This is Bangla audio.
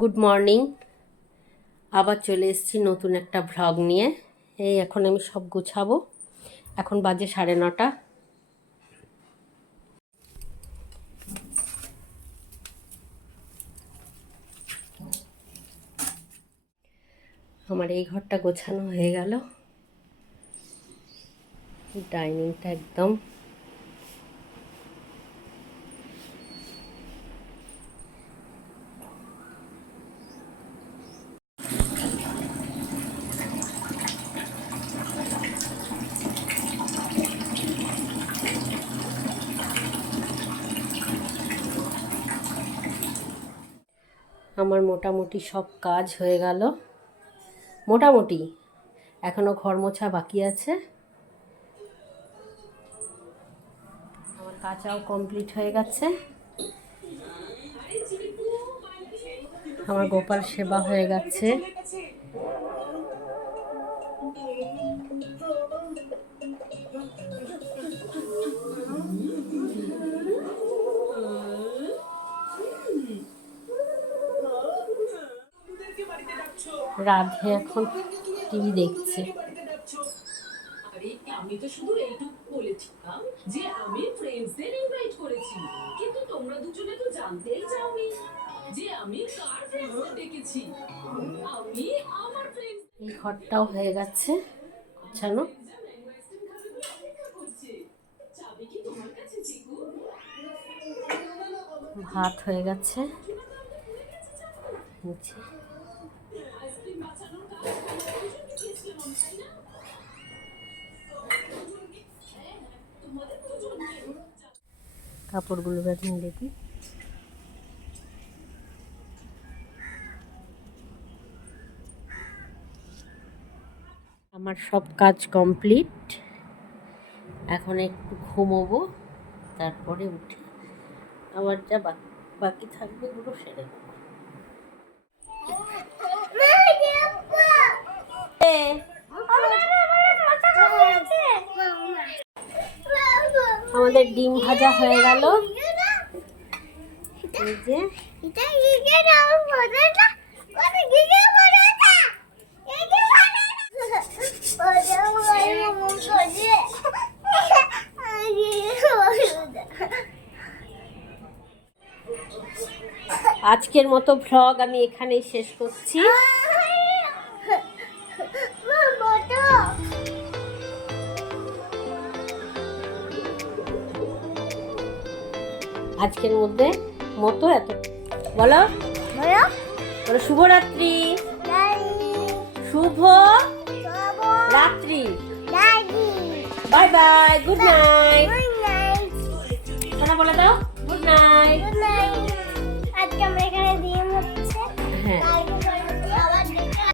Good morning. আবার চলে এসেছি নতুন একটা ভ্লগ নিয়ে। এখন আমি সব গুছাবো। এখন বাজে 9:30। আমার এই ঘরটা গোছানো হয়ে গেল। ডাইনিংটা একদম আমার মোটামুটি সব কাজ হয়ে গেল। মোটামুটি এখনো ঘর মোছা বাকি আছে। আমার কাচাও কমপ্লিট হয়ে গেছে। আমার গোপাল সেবা হয়ে গেছে। রাধে এখন টিভি দেখছে। আমি তো শুধু এইটুকু বলেছিলাম যে আমি ফ্রেন্ডসদের ইনভাইট করেছি, কিন্তু তোমরা দুজনে তো জানতেই চাওনি যে আমি কার ফ্রেন্ডসদের ডেকেছি। আমি আমার ফ্রেন্ডস এই ঘরটাও হয়ে গেছে গোছানো। চাবি কি তোমার কাছে চিকু? ভাত হয়ে গেছে। আইসক্রিম বাঁচানোর কাজ গিয়েছিলাম, তাই না? তোমাদের দুজনকে কাপড়গুলো ব্যাগ মিলে দিই। আমার সব কাজ কমপ্লিট। এখন একটু ঘুমোবো, তারপরে উঠে আবার যা বাকি থাকবে ওগুলো সেরে নেবো। আমাদের ডিম ভাজা হয়ে গেল। এই যে আজকের মতো ভ্লগ আমি এখানেই শেষ করছি। আজকের মতো এত বলো বলো শুভরাত্রি, শুভ রাত্রি, বাই বাই, গুড নাইট। বলে দাও গুড নাইট। আজকে আমরা এখানে